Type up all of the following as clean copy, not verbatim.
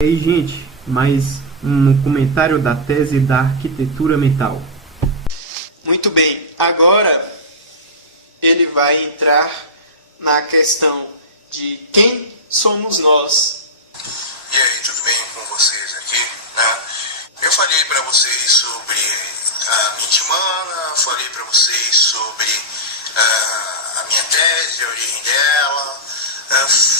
E aí, gente, mais um comentário da tese da arquitetura mental. Muito bem, agora ele vai entrar na questão de quem somos nós. E aí, tudo bem com vocês aqui? Né? Eu falei para vocês sobre a mente humana, falei para vocês sobre a minha tese, a origem dela,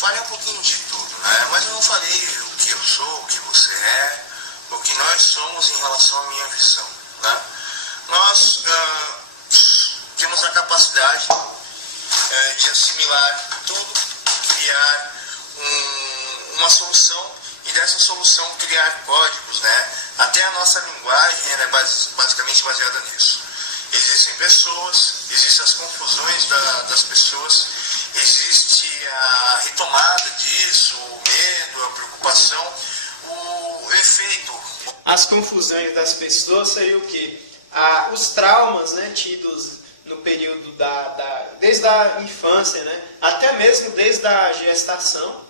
falei um pouquinho de tudo, né? Mas eu não falei o que eu sou, o que você é, o que nós somos em relação à minha visão, né? Nós temos a capacidade de assimilar tudo, criar uma solução e dessa solução criar códigos, né? Até a nossa linguagem é basicamente baseada nisso. Existem pessoas, existem as confusões das pessoas, existe a retomada disso, o medo, a preocupação, o efeito. As confusões das pessoas seriam o quê? Os traumas, né, tidos no período desde a infância, né, até mesmo desde a gestação,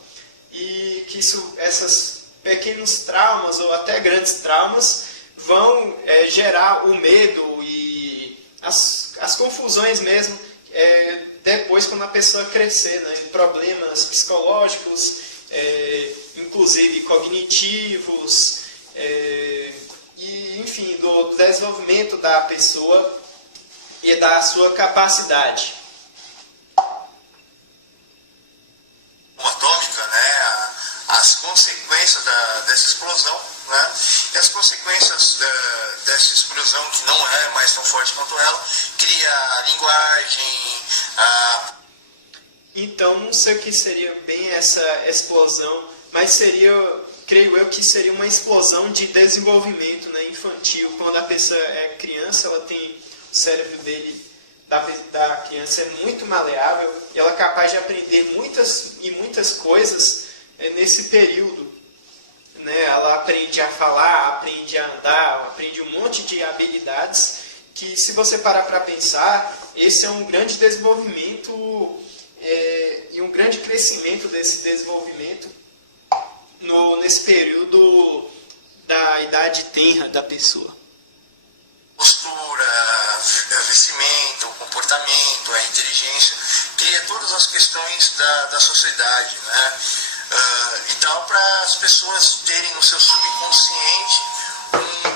e que esses pequenos traumas ou até grandes traumas vão gerar o medo e as confusões mesmo depois quando a pessoa crescer, né, problemas psicológicos, inclusive cognitivos, e enfim, do desenvolvimento da pessoa e da sua capacidade. Atômica, né, as consequências dessa explosão, né, e as consequências dessa explosão, que não é mais tão forte quanto ela, cria a linguagem, Então, não sei o que seria bem essa explosão, mas seria, creio eu, que seria uma explosão de desenvolvimento, né, infantil. Quando a pessoa é criança, ela tem o cérebro da criança é muito maleável e ela é capaz de aprender muitas coisas nesse período. Né? Ela aprende a falar, aprende a andar, aprende um monte de habilidades que, se você parar para pensar, esse é um grande desenvolvimento e um grande crescimento desse desenvolvimento nesse período da idade tenra da pessoa. Postura, vestimento, comportamento, a inteligência, cria todas as questões da sociedade, né? E tal, para as pessoas terem no seu subconsciente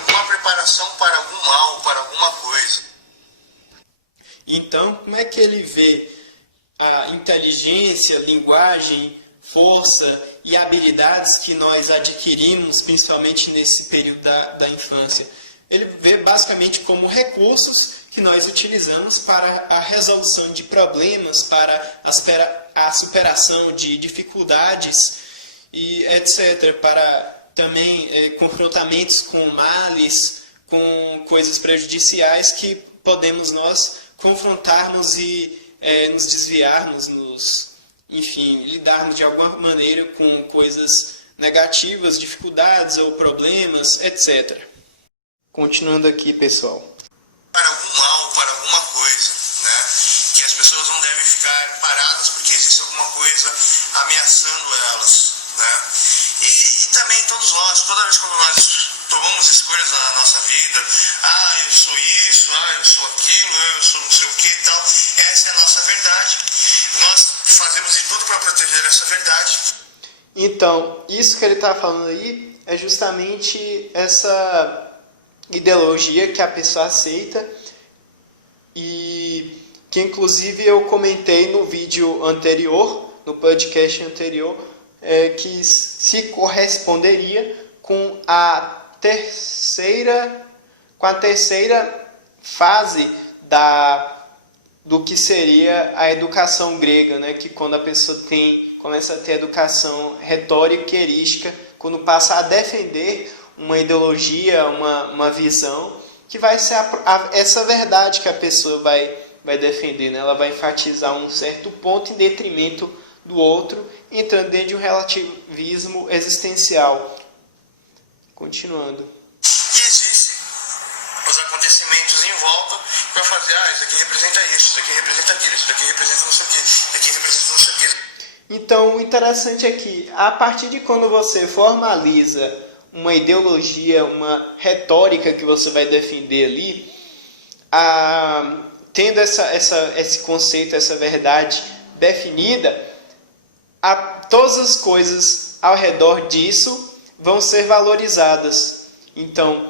uma preparação para algum mal, para alguma coisa. Então, como é que ele vê a inteligência, linguagem, força e habilidades que nós adquirimos, principalmente nesse período da infância? Ele vê basicamente como recursos que nós utilizamos para a resolução de problemas, para a superação de dificuldades e etc. Para também confrontamentos com males, com coisas prejudiciais que podemos nós confrontarmos e nos desviarmos, enfim, lidarmos de alguma maneira com coisas negativas, dificuldades ou problemas, etc. Continuando aqui, pessoal. Para algum mal, para alguma coisa, né? Que as pessoas não devem ficar paradas porque existe alguma coisa ameaçando elas, né? E também todos nós, toda vez quando nós tomamos escolhas na nossa vida, eu sou isso, eu sou aquilo, eu sou não sei o que e tal, essa é a nossa verdade, nós fazemos de tudo para proteger essa verdade. Então, isso que ele está falando aí é justamente essa ideologia que a pessoa aceita e que inclusive eu comentei no vídeo anterior, no podcast anterior, que se corresponderia com a terceira fase do que seria a educação grega, né? Que quando a pessoa começa a ter educação retórica e erística, quando passa a defender uma ideologia, uma visão, que vai ser essa verdade que a pessoa vai defender, né? Ela vai enfatizar um certo ponto em detrimento do outro, entrando dentro de um relativismo existencial. Continuando. E existem os acontecimentos em volta para fazer, isso aqui representa isso aqui representa aquilo, isso aqui representa não sei o que, isso aqui representa não sei o que. Então, o interessante é que, a partir de quando você formaliza uma ideologia, uma retórica que você vai defender ali, tendo esse conceito, essa verdade definida, todas as coisas ao redor disso vão ser valorizadas. Então,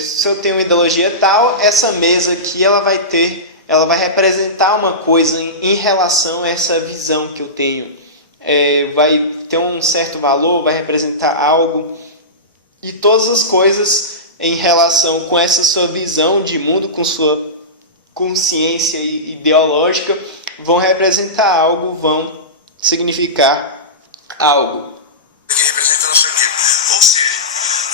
se eu tenho uma ideologia tal, essa mesa aqui ela vai representar uma coisa em relação a essa visão que eu tenho. Vai ter um certo valor, vai representar algo. E todas as coisas em relação com essa sua visão de mundo, com sua consciência ideológica, vão representar algo, vão significar algo. Que representa não sei o quê. Ou seja,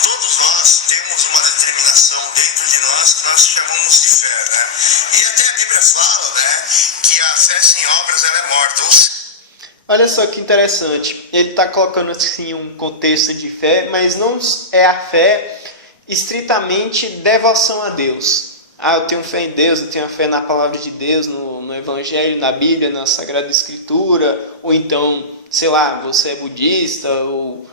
todos nós temos uma determinação dentro de nós que nós chamamos de fé, né? E até a Bíblia fala, né, que a fé sem obras ela é morta. Olha só que interessante, ele está colocando assim um contexto de fé, mas não é a fé estritamente devoção a Deus. Eu tenho fé em Deus, eu tenho a fé na palavra de Deus, no Evangelho, na Bíblia, na Sagrada Escritura, ou então, sei lá, você é budista ou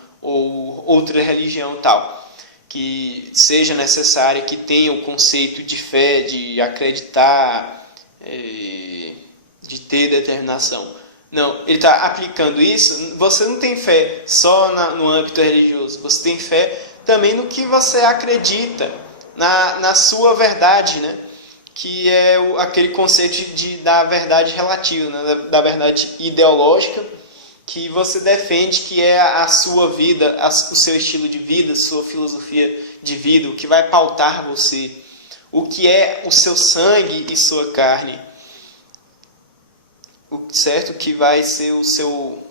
outra religião tal, que seja necessária, que tenha o conceito de fé, de acreditar, de ter determinação. Não, ele está aplicando isso. Você não tem fé só no âmbito religioso. Você tem fé também no que você acredita, na sua verdade, né? Que é aquele conceito da verdade relativa, né? Da verdade ideológica, que você defende, que é a sua vida, o seu estilo de vida, sua filosofia de vida, o que vai pautar você, o que é o seu sangue e sua carne. Certo? Que vai ser o seu...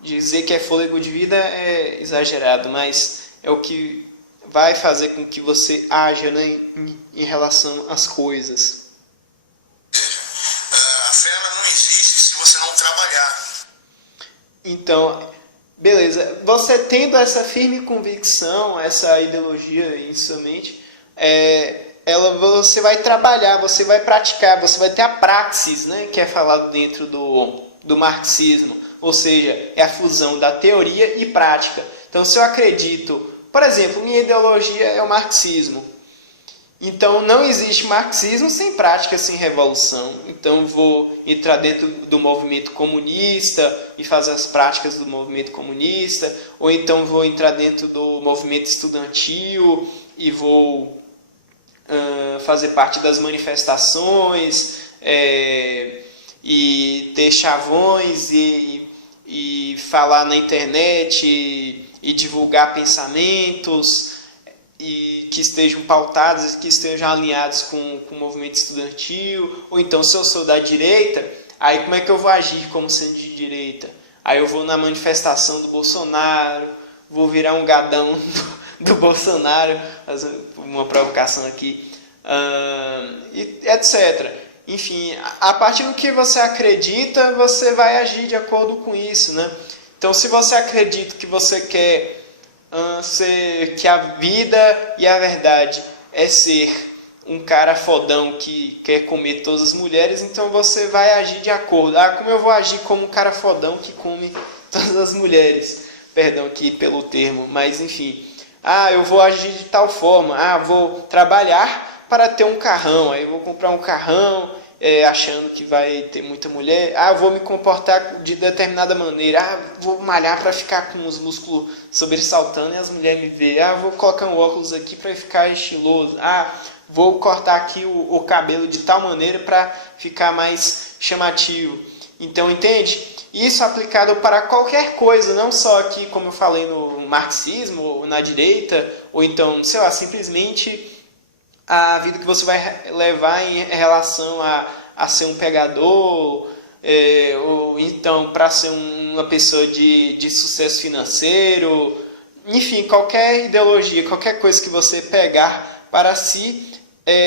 Dizer que é fôlego de vida é exagerado, mas é o que vai fazer com que você haja, né, em relação às coisas. A fé ela não existe se você não trabalhar. Então, beleza. Você tendo essa firme convicção, essa ideologia em sua mente, você vai trabalhar, você vai praticar, você vai ter a praxis, né, que é falado dentro do marxismo, ou seja, é a fusão da teoria e prática. Então, se eu acredito, por exemplo, minha ideologia é o marxismo, então não existe marxismo sem prática, sem revolução. Então, vou entrar dentro do movimento comunista e fazer as práticas do movimento comunista, ou então vou entrar dentro do movimento estudantil e vou fazer parte das manifestações, e ter chavões e falar na internet e divulgar pensamentos e que estejam pautados, que estejam alinhados com o movimento estudantil. Ou então, se eu sou da direita, aí como é que eu vou agir como sendo de direita? Aí eu vou na manifestação do Bolsonaro, vou virar um gadão do Bolsonaro, uma provocação aqui, e etc. Enfim, a partir do que você acredita, você vai agir de acordo com isso, né? Então, se você acredita que você quer que a vida e a verdade é ser um cara fodão que quer comer todas as mulheres, então você vai agir de acordo. Como eu vou agir como um cara fodão que come todas as mulheres? Perdão aqui pelo termo, mas enfim. Eu vou agir de tal forma. Vou trabalhar para ter um carrão. Aí eu vou comprar um carrão, achando que vai ter muita mulher. Eu vou me comportar de determinada maneira. Vou malhar para ficar com os músculos sobressaltando e as mulheres me verem. Vou colocar um óculos aqui para ficar estiloso. Vou cortar aqui o cabelo de tal maneira para ficar mais chamativo. Então, entende? Isso aplicado para qualquer coisa, não só aqui, como eu falei, no marxismo, ou na direita, ou então, sei lá, simplesmente a vida que você vai levar em relação a ser um pegador, ou então para ser uma pessoa de sucesso financeiro. Enfim, qualquer ideologia, qualquer coisa que você pegar para si,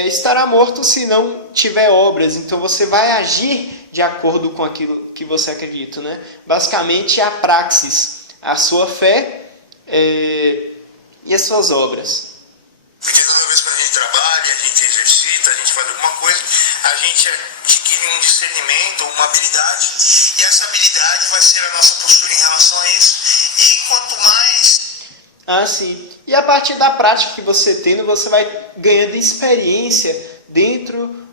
estará morto se não tiver obras. Então você vai agir de acordo com aquilo que você acredita, né? Basicamente, a praxis, a sua fé e as suas obras. Porque toda vez que a gente trabalha, a gente exercita, a gente faz alguma coisa, a gente adquire adquirir um discernimento, uma habilidade, e essa habilidade vai ser a nossa postura em relação a isso. E quanto mais... Ah, sim. E a partir da prática que você tendo, você vai ganhando experiência dentro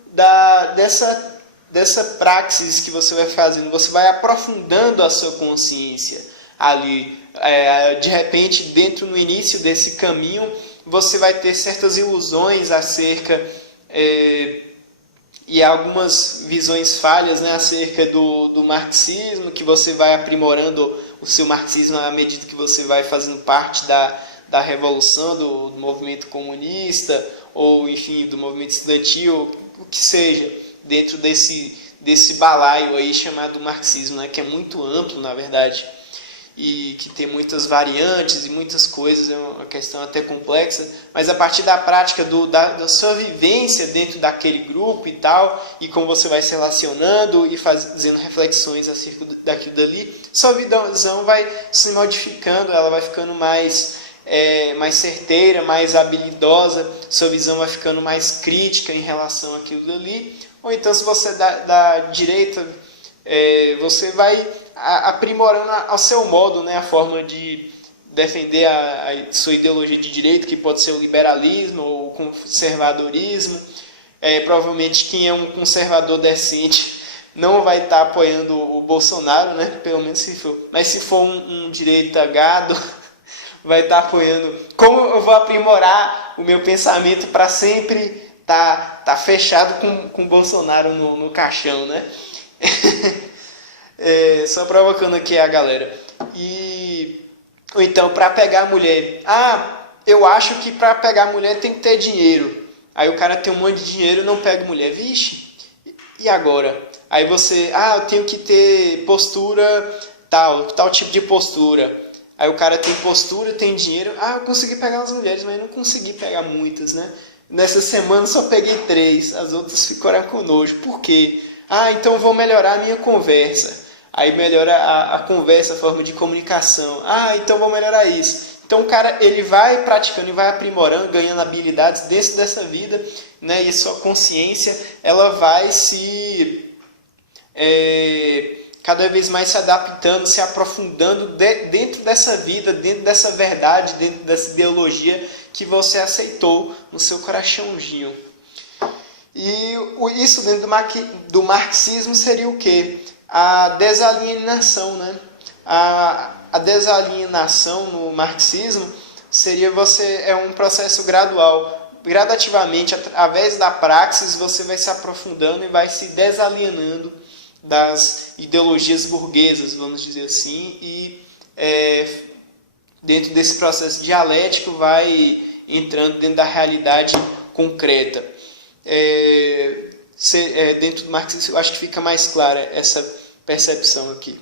dessa praxis que você vai fazendo. Você vai aprofundando a sua consciência ali. De repente, no início desse caminho, você vai ter certas ilusões acerca... e algumas visões falhas, né, acerca do marxismo, que você vai aprimorando o seu marxismo à medida que você vai fazendo parte da revolução, do movimento comunista, ou enfim, do movimento estudantil, o que seja, dentro desse balaio aí chamado marxismo, né, que é muito amplo, na verdade, e que tem muitas variantes e muitas coisas, é uma questão até complexa, mas a partir da prática da sua vivência dentro daquele grupo e tal, e como você vai se relacionando e fazendo reflexões acerca daquilo dali, sua visão vai se modificando, ela vai ficando mais certeira, mais habilidosa, sua visão vai ficando mais crítica em relação àquilo dali, ou então se você da direita, você vai aprimorando ao seu modo, né, a forma de defender a sua ideologia de direita, que pode ser o liberalismo ou o conservadorismo. Provavelmente quem é um conservador decente não vai estar apoiando o Bolsonaro, né, pelo menos se for. Mas se for um direita gado, vai estar apoiando. Como eu vou aprimorar o meu pensamento para sempre tá fechado com o Bolsonaro no caixão, né? Só provocando aqui a galera. Ou então, para pegar a mulher, eu acho que para pegar a mulher tem que ter dinheiro. Aí o cara tem um monte de dinheiro e não pega mulher. Vixe, e agora? Aí você, eu tenho que ter postura tal tipo de postura. Aí o cara tem postura, tem dinheiro. Eu consegui pegar as mulheres, mas não consegui pegar muitas, né? Nessa semana só peguei 3, as outras ficaram com nojo. Por quê? Então vou melhorar a minha conversa. Aí melhora a conversa, a forma de comunicação. Então vou melhorar isso. Então o cara, ele vai praticando e vai aprimorando, ganhando habilidades dentro dessa vida, né? E a sua consciência, ela vai cada vez mais se adaptando, se aprofundando dentro dessa vida, dentro dessa verdade, dentro dessa ideologia que você aceitou no seu coraçãozinho. E isso dentro do marxismo seria o quê? A desalienação, né? A desalienação no marxismo seria um processo gradual. Gradativamente, através da praxis, você vai se aprofundando e vai se desalienando das ideologias burguesas, vamos dizer assim, e dentro desse processo dialético vai entrando dentro da realidade concreta. Dentro do marxismo, eu acho que fica mais clara essa percepção aqui.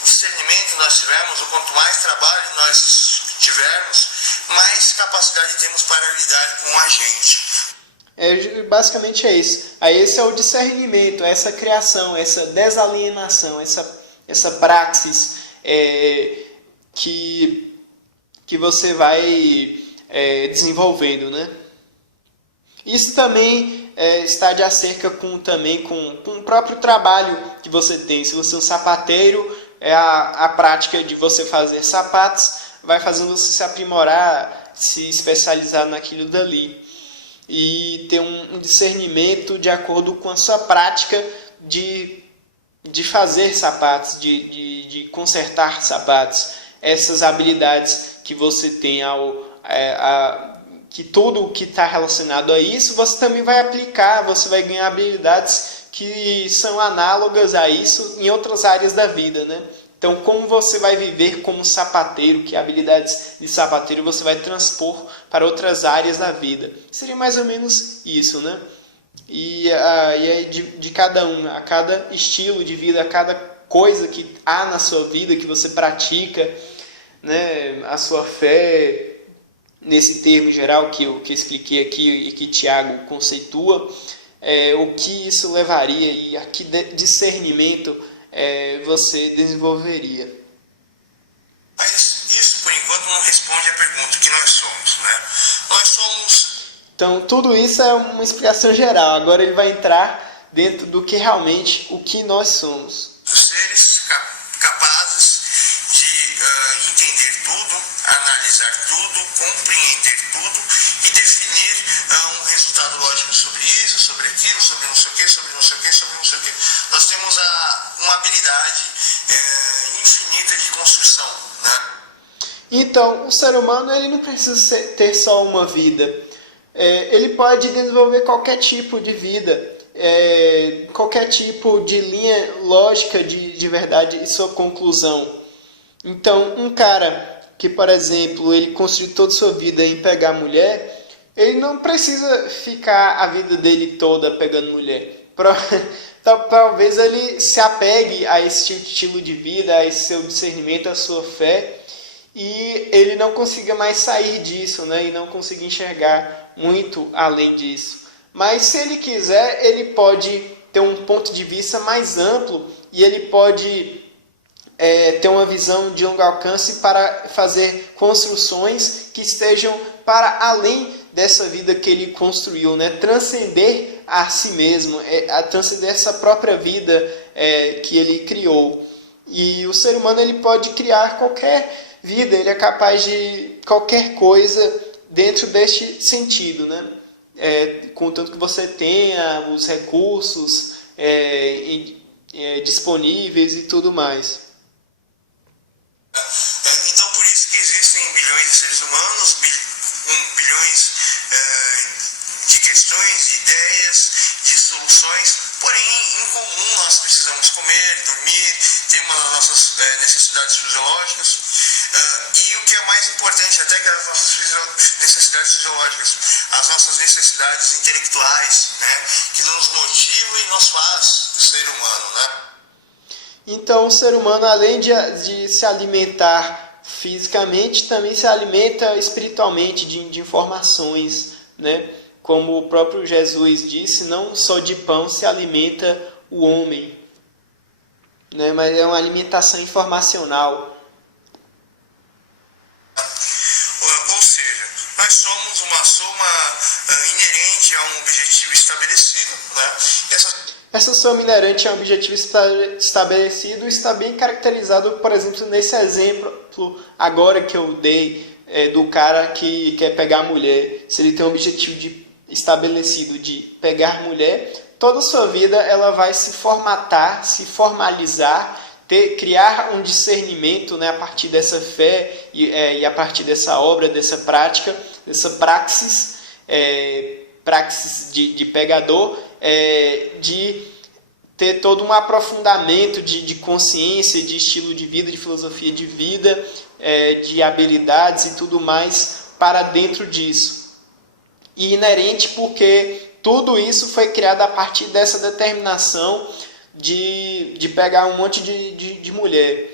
O discernimento nós tivermos, ou quanto mais trabalho nós tivermos, mais capacidade temos para lidar com a gente. Basicamente é isso. Aí esse é o discernimento, essa criação, essa desalienação, essa praxis que você vai desenvolvendo, né? Isso também está de acerca com o próprio trabalho que você tem. Se você é um sapateiro, a prática de você fazer sapatos vai fazendo você se aprimorar, se especializar naquilo dali. E ter um discernimento de acordo com a sua prática de fazer sapatos, de consertar sapatos. Essas habilidades que você tem que tudo que está relacionado a isso, você também vai aplicar, você vai ganhar habilidades que são análogas a isso em outras áreas da vida, né? Então, como você vai viver como sapateiro, que habilidades de sapateiro você vai transpor para outras áreas da vida. Seria mais ou menos isso, né? E aí de cada um, a cada estilo de vida, a cada coisa que há na sua vida, que você pratica, né? A sua fé, nesse termo geral que eu expliquei aqui e que Tiago conceitua, o que isso levaria e a que discernimento você desenvolveria. Mas isso, por enquanto, não responde à pergunta que nós somos, né? Nós somos Então, tudo isso é uma explicação geral. Agora ele vai entrar dentro do que realmente, o que nós somos. Seres capazes de entender tudo, analisar tudo, compreender tudo e definir um resultado lógico sobre isso, sobre aquilo, sobre não sei o que, sobre não sei o que, sobre não sei o que. Nós temos uma habilidade infinita de construção, né? Então, o ser humano ele não precisa ter só uma vida. Ele pode desenvolver qualquer tipo de vida, qualquer tipo de linha lógica de verdade e sua conclusão. Então, um cara que, por exemplo, ele construiu toda a sua vida em pegar mulher, ele não precisa ficar a vida dele toda pegando mulher. Talvez ele se apegue a esse estilo de vida, a esse seu discernimento, a sua fé, e ele não consiga mais sair disso, né? E não consiga enxergar muito além disso. Mas se ele quiser, ele pode ter um ponto de vista mais amplo e ele pode ter uma visão de longo alcance para fazer construções que estejam para além dessa vida que ele construiu, né? Transcender a si mesmo, transcender essa própria vida que ele criou. E o ser humano ele pode criar qualquer vida, ele é capaz de qualquer coisa dentro deste sentido, né? Contanto que você tenha os recursos disponíveis e tudo mais. Então, por isso que existem bilhões de seres humanos, bilhões de questões, de ideias, de soluções, porém, em comum, nós precisamos comer, dormir, temos as nossas necessidades fisiológicas, e o que é mais importante até que as nossas necessidades fisiológicas, as nossas necessidades intelectuais, né, que nos motivam e nos faz ser humano, né? Então, o ser humano, além de se alimentar fisicamente, também se alimenta espiritualmente de informações, né? Como o próprio Jesus disse, não só de pão se alimenta o homem, né? Mas é uma alimentação informacional. Ou seja, nós somos uma soma inerente a um objetivo estabelecido, né? Essa soma inerente a um objetivo estabelecido está bem caracterizado, por exemplo, nesse exemplo agora que eu dei do cara que quer pegar a mulher. Se ele tem um objetivo estabelecido de pegar mulher, toda a sua vida ela vai se formatar, se formalizar, criar um discernimento, né, a partir dessa fé e a partir dessa obra, dessa prática, dessa praxis, praxis de pegador, de ter todo um aprofundamento de consciência, de estilo de vida, de filosofia de vida, de habilidades e tudo mais para dentro disso. E inerente porque tudo isso foi criado a partir dessa determinação de pegar um monte de mulher.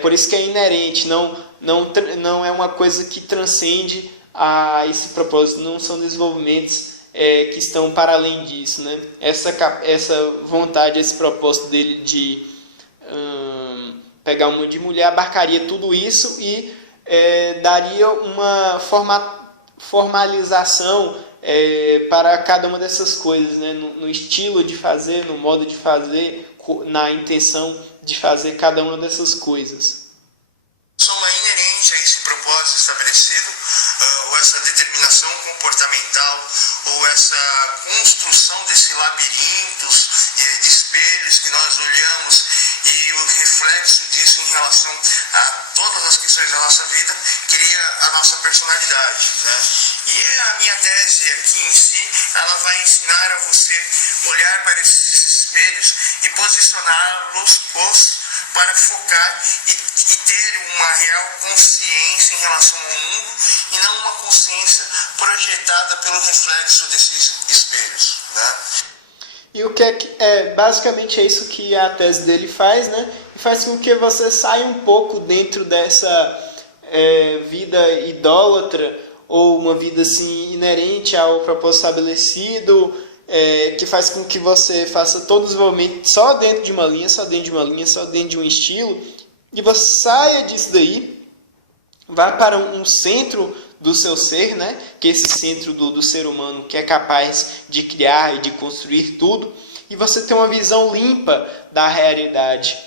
Por isso que é inerente, não é uma coisa que transcende a esse propósito, não são desenvolvimentos que estão para além disso, né? Essa vontade, esse propósito dele de pegar um monte de mulher abarcaria tudo isso e daria uma formalização para cada uma dessas coisas, né? No estilo de fazer, no modo de fazer, na intenção de fazer cada uma dessas coisas. Soma inerente a esse propósito estabelecido, ou essa determinação comportamental, ou essa construção desse labirintos de espelhos que nós olhamos e o reflexo disso em relação a todas as questões da nossa vida cria a nossa personalidade, né? E a minha tese aqui em si, ela vai ensinar a você olhar para esses espelhos e posicioná-los para focar e ter uma real consciência em relação ao mundo e não uma consciência projetada pelo reflexo desses espelhos, né? E o que basicamente é isso que a tese dele faz, né? E faz com que você saia um pouco dentro dessa vida idólatra ou uma vida assim inerente ao propósito estabelecido, que faz com que você faça todo o desenvolvimento só dentro de uma linha, só dentro de uma linha, só dentro de um estilo, e você saia disso daí, vá para um centro do seu ser, né? Que é esse centro do ser humano que é capaz de criar e de construir tudo, e você tem uma visão limpa da realidade.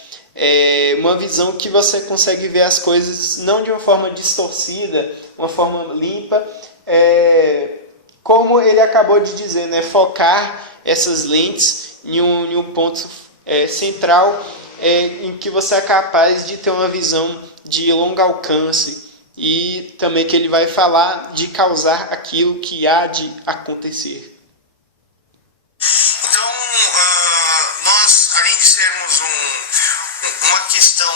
Uma visão que você consegue ver as coisas não de uma forma distorcida, uma forma limpa, como ele acabou de dizer, né? Focar essas lentes em um ponto central, em que você é capaz de ter uma visão de longo alcance, e também que ele vai falar de causar aquilo que há de acontecer. Então, nós, além de sermos uma questão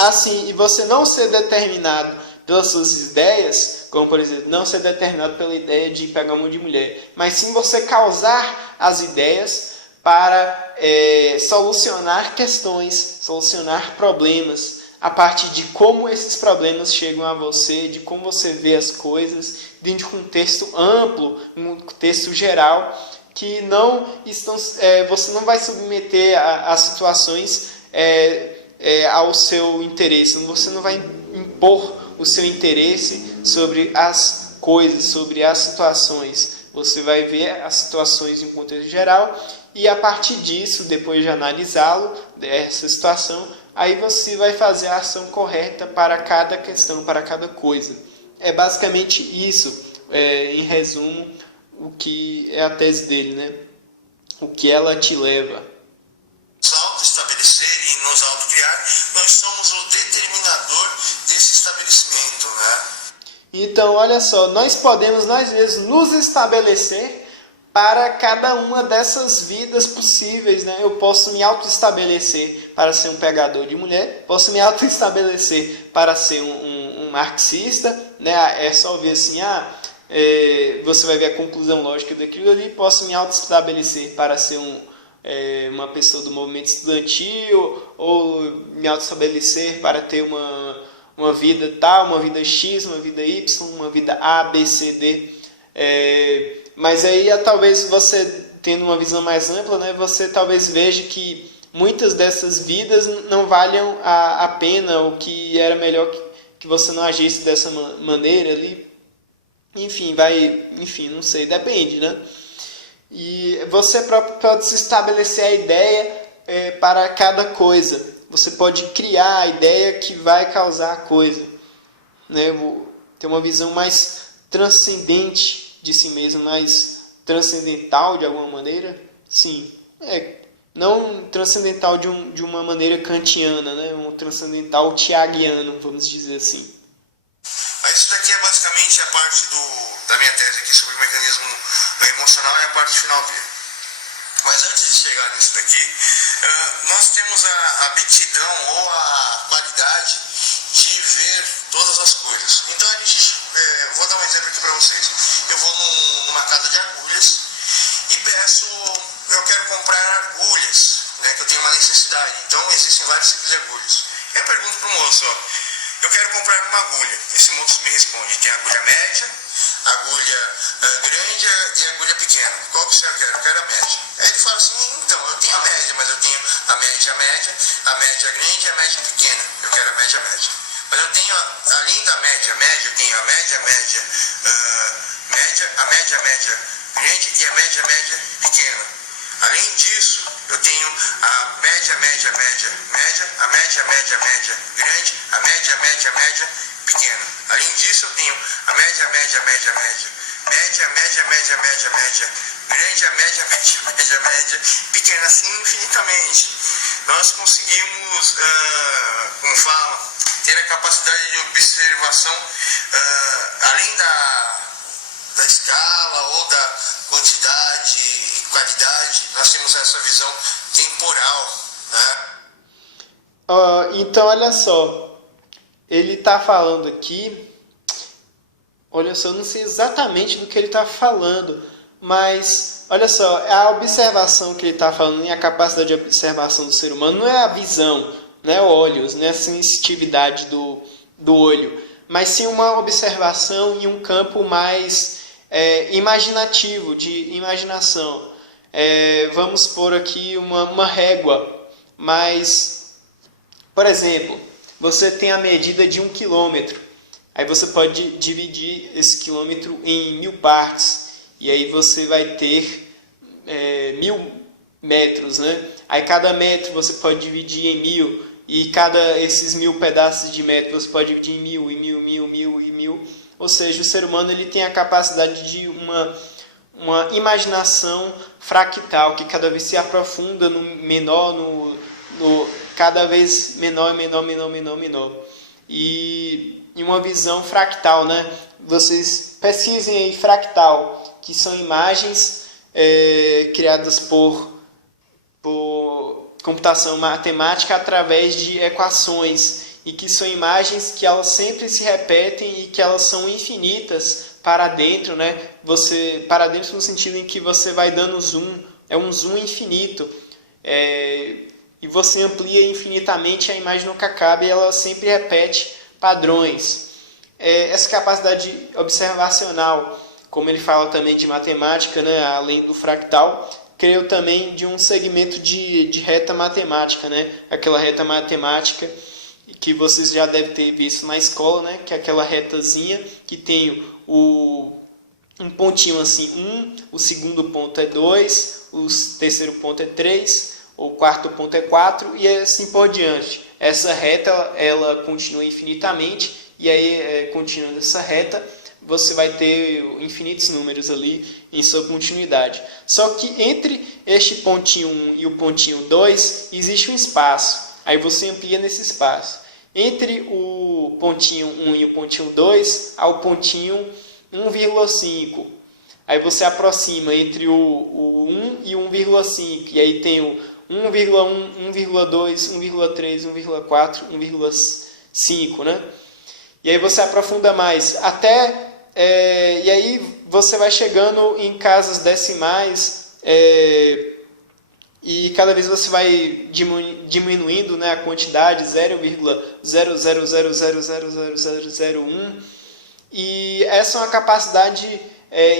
assim, e você não ser determinado pelas suas ideias, como por exemplo, não ser determinado pela ideia de pegar uma de mulher, mas sim você causar as ideias para solucionar questões, solucionar problemas, a partir de como esses problemas chegam a você, de como você vê as coisas, dentro de um contexto amplo, um contexto geral, que não estão, você não vai submeter a situações ao seu interesse, você não vai impor o seu interesse sobre as coisas, sobre as situações. Você vai ver as situações em contexto geral, e a partir disso, depois de analisá-lo, dessa situação, aí você vai fazer a ação correta para cada questão, para cada coisa. É basicamente isso, em resumo, o que é a tese dele, né? O que ela te leva. Nos auto-estabelecer e nos auto-criar, nós somos o determinador desse estabelecimento, né? Então, olha só, nós podemos nós mesmos nos estabelecer para cada uma dessas vidas possíveis, né? Eu posso me auto-estabelecer para ser um pegador de mulher, posso me auto-estabelecer para ser um marxista, né? É só ver assim, você vai ver a conclusão lógica daquilo ali. Posso me auto-estabelecer para ser uma pessoa do movimento estudantil, ou me auto-estabelecer para ter uma vida tal, uma vida X, uma vida Y, uma vida A, B, C, D. Mas aí, talvez você tendo uma visão mais ampla, né, você talvez veja que muitas dessas vidas não valham a pena, ou que era melhor que você não agisse dessa maneira ali. Enfim, não sei, depende, né? E você próprio pode se estabelecer a ideia para cada coisa. Você pode criar a ideia que vai causar a coisa, né? Ter uma visão mais transcendente de si mesmo, mais transcendental de alguma maneira. Sim, não transcendental de uma maneira kantiana, né? Um transcendental tiaguiano, vamos dizer assim. Mas isso daqui é basicamente a parte da minha tese aqui sobre o mecanismo emocional, e a parte final dele. Mas antes de chegar nisso daqui, nós temos a aptidão ou a qualidade de ver todas as coisas. Então vou dar um exemplo aqui para vocês. Eu vou numa casa de agulhas e eu quero comprar agulhas, né, que eu tenho uma necessidade. Então existem vários tipos de agulhas. Eu pergunto para o moço, eu quero comprar uma agulha. Esse moço me responde, tem agulha média, agulha grande e agulha pequena. Qual que o senhor quer? Eu quero a média. Aí ele fala assim, então, eu tenho a média, mas eu tenho a média grande e a média pequena. Eu quero a média. Mas eu tenho, além da média, eu tenho a média grande e a média pequena. Além disso, eu tenho a média grande, a média pequena. Além disso, eu tenho a média grande, a média pequena, assim infinitamente. Nós conseguimos, ter a capacidade de observação, além da escala ou da quantidade e qualidade, nós temos essa visão temporal, né? Então, olha só, ele está falando aqui, olha só, eu não sei exatamente do que ele está falando, mas, olha só, a observação que ele está falando e a capacidade de observação do ser humano não é a visão, não é olhos, não é a sensitividade do olho, mas sim uma observação em um campo mais imaginativo, de imaginação. Vamos pôr aqui uma régua, mas, por exemplo, você tem a medida de 1 quilômetro. Aí você pode dividir esse quilômetro em 1000 partes, e aí você vai ter 1000 metros, né? Aí cada metro você pode dividir em 1000, e esses 1000 pedaços de metro você pode dividir em 1000, e 1000, 1000, 1000 e 1000. Ou seja, o ser humano ele tem a capacidade de uma imaginação fractal, que cada vez se aprofunda no menor, no cada vez menor, menor, menor, menor, menor. E uma visão fractal, né? Vocês pesquisem aí fractal, que são imagens criadas por computação matemática através de equações, e que são imagens que elas sempre se repetem e que elas são infinitas para dentro, né? Para dentro no sentido em que você vai dando zoom, é um zoom infinito, e você amplia infinitamente, a imagem nunca acaba e ela sempre repete padrões. Essa capacidade observacional, como ele fala também de matemática, né? Além do fractal, creio também de um segmento de reta matemática, né? Aquela reta matemática que vocês já devem ter visto na escola, né? Que é aquela retazinha que tem um pontinho assim, 1, o segundo ponto é 2, o terceiro ponto é 3, o quarto ponto é 4 e assim por diante. Essa reta ela continua infinitamente, e aí, continuando essa reta, você vai ter infinitos números ali em sua continuidade. Só que entre este pontinho 1 e o pontinho 2 existe um espaço. Aí você amplia nesse espaço. Entre o pontinho 1 e o pontinho 2 há o pontinho 1,5. Aí você aproxima entre o 1 e o 1,5. E aí tem o 1,1, 1,2, 1,3, 1,4, 1,5, né? E aí você aprofunda mais, e aí você vai chegando em casas decimais, e cada vez você vai diminuindo, né, a quantidade, 0,000000001, e essa é uma capacidade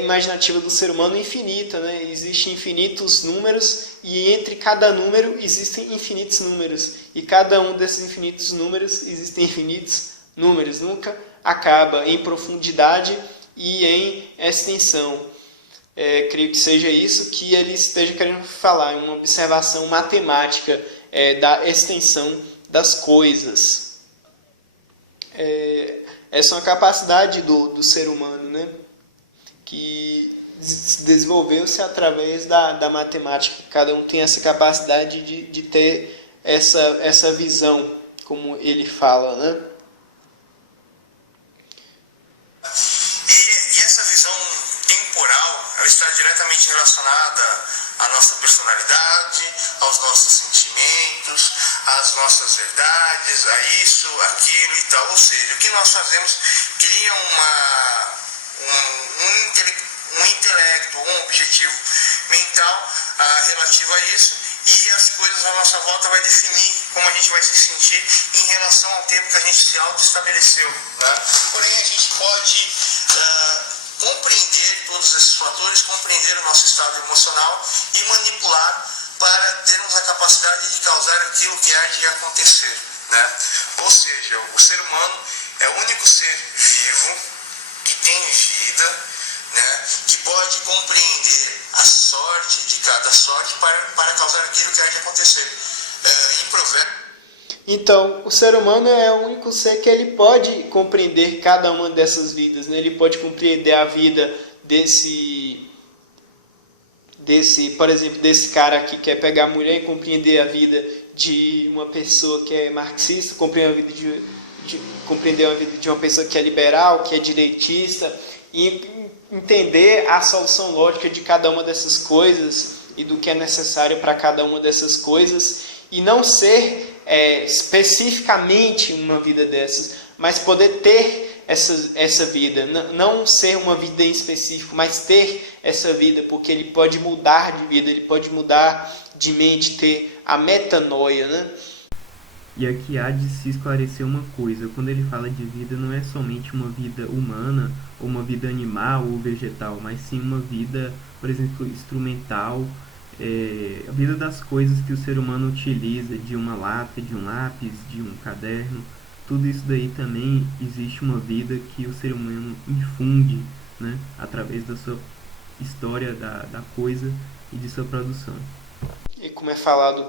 imaginativa do ser humano infinita, né? Existem infinitos números, e entre cada número existem infinitos números, e cada um desses infinitos números existem infinitos números, nunca acaba em profundidade e em extensão. Creio que seja isso que ele esteja querendo falar, uma observação matemática da extensão das coisas. Essa é uma capacidade do ser humano, né? Que desenvolveu-se através da matemática. Cada um tem essa capacidade de ter essa visão, como ele fala, né? E essa visão temporal, ela está diretamente relacionada à nossa personalidade, aos nossos sentimentos, às nossas verdades, a isso, aquilo e tal. Ou seja, o que nós fazemos cria um intelecto, um objetivo mental relativo a isso, e as coisas à nossa volta vai definir como a gente vai se sentir em relação ao tempo que a gente se auto-estabeleceu, né? Porém, a gente pode compreender todos esses fatores, compreender o nosso estado emocional e manipular para termos a capacidade de causar aquilo que há de acontecer, né? Ou seja, o ser humano é o único ser vivo que tem vida, né, que pode compreender a sorte de cada sorte para causar aquilo que há de acontecer. Em Provérbios. Então, o ser humano é o único ser que ele pode compreender cada uma dessas vidas, né? Ele pode compreender a vida por exemplo, desse cara que quer pegar a mulher, e compreender a vida de uma pessoa que é marxista, compreender a vida de uma pessoa que é liberal, que é direitista, e entender a solução lógica de cada uma dessas coisas e do que é necessário para cada uma dessas coisas, e não ser especificamente uma vida dessas, mas poder ter essa vida, não ser uma vida em específico, mas ter essa vida, porque ele pode mudar de vida, ele pode mudar de mente, ter a metanoia, né? E aqui há de se esclarecer uma coisa: quando ele fala de vida, não é somente uma vida humana, ou uma vida animal ou vegetal, mas sim uma vida, por exemplo, instrumental, a vida das coisas que o ser humano utiliza, de uma lata, de um lápis, de um caderno, tudo isso daí também existe uma vida que o ser humano infunde, né, através da sua história da coisa e de sua produção. E como é falado,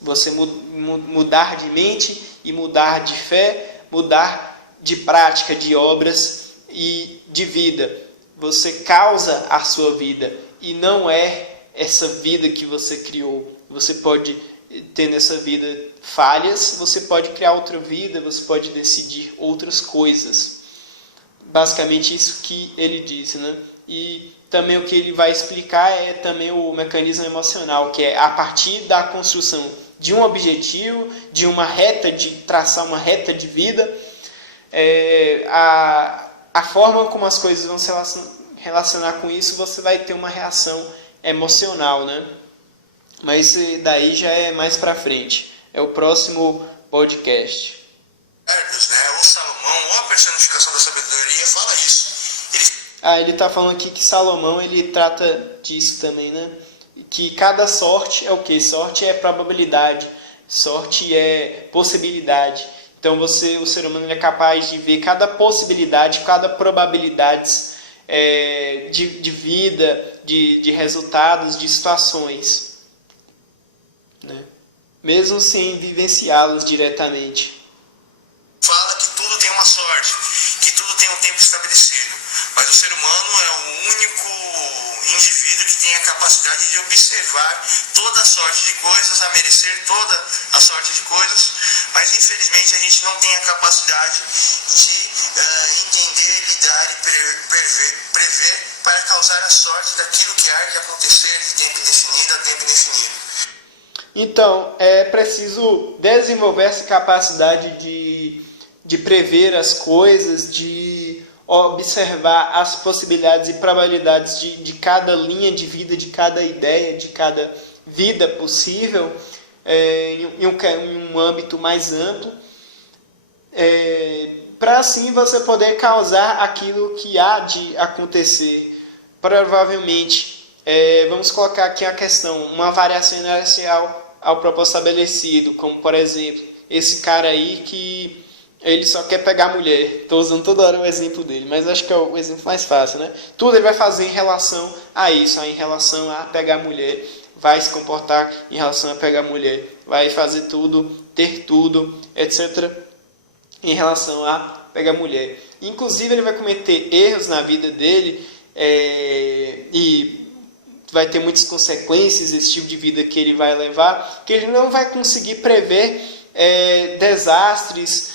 você mudar de mente e mudar de fé, mudar de prática, de obras e de vida. Você causa a sua vida e não é essa vida que você criou. Você pode ter nessa vida falhas, você pode criar outra vida, você pode decidir outras coisas. Basicamente isso que ele disse, né? E também o que ele vai explicar é também o mecanismo emocional, que é a partir da construção de um objetivo, de uma reta, de traçar uma reta de vida, a forma como as coisas vão se relacionar com isso, você vai ter uma reação emocional, né? Mas daí já é mais pra frente. É o próximo podcast. O Salomão, ou a personificação da sabedoria, fala isso. Ele está falando aqui que Salomão ele trata disso também, né? Que cada sorte é o quê? Sorte é probabilidade, sorte é possibilidade. Então o ser humano ele é capaz de ver cada possibilidade, cada probabilidade de vida, de resultados, de situações, né? Mesmo sem vivenciá-los diretamente. Fala que tudo tem uma sorte, que tudo tem um tempo estabelecido. Mas o ser humano é o único indivíduo que tem a capacidade de observar toda a sorte de coisas, a merecer toda a sorte de coisas, mas infelizmente a gente não tem a capacidade de entender, lidar e prever para causar a sorte daquilo que há de acontecer de tempo indefinido a tempo indefinido. Então, é preciso desenvolver essa capacidade de prever as coisas, de observar as possibilidades e probabilidades de cada linha de vida, de cada ideia, de cada vida possível, em um âmbito mais amplo, para assim você poder causar aquilo que há de acontecer. Provavelmente, vamos colocar aqui a questão, uma variação inercial ao propósito estabelecido, como por exemplo, esse cara aí que ele só quer pegar a mulher. Estou usando toda hora o exemplo dele, mas acho que é o exemplo mais fácil, né? Tudo ele vai fazer em relação a isso, em relação a pegar a mulher, vai se comportar em relação a pegar a mulher, vai fazer tudo, ter tudo, etc., em relação a pegar a mulher. Inclusive ele vai cometer erros na vida dele e vai ter muitas consequências esse tipo de vida que ele vai levar, que ele não vai conseguir prever desastres,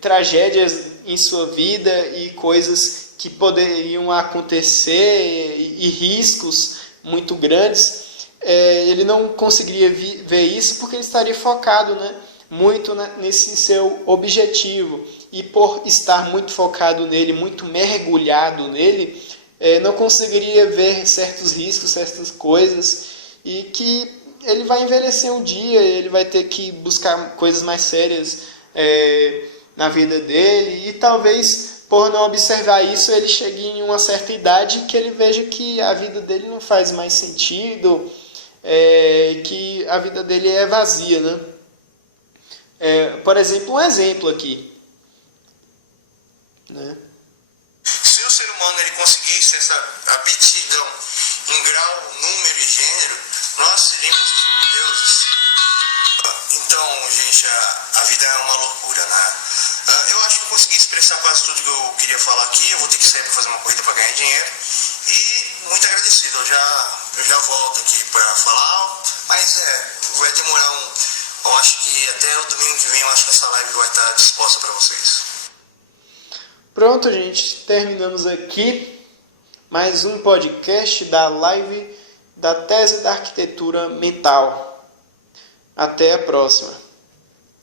tragédias em sua vida e coisas que poderiam acontecer e riscos muito grandes. Ele não conseguiria ver isso porque ele estaria focado, né, muito nesse seu objetivo, e por estar muito focado nele, muito mergulhado nele, não conseguiria ver certos riscos, certas coisas, e que ele vai envelhecer um dia, ele vai ter que buscar coisas mais sérias na vida dele, e talvez por não observar isso ele chegue em uma certa idade que ele veja que a vida dele não faz mais sentido, que a vida dele é vazia, né? Por exemplo, um exemplo aqui, né? Se o ser humano ele conseguisse essa aptidão em grau, número e gênero, nós seríamos deuses. Então, gente, a vida é uma loucura, né? Eu acho que eu consegui expressar quase tudo que eu queria falar aqui. Eu vou ter que sair para fazer uma corrida para ganhar dinheiro. E muito agradecido. Eu já volto aqui para falar, mas vai demorar eu acho que até o domingo que vem, eu acho que essa live vai estar disposta para vocês. Pronto, gente. Terminamos aqui mais um podcast da live da Tese da Arquitetura Mental. Até a próxima.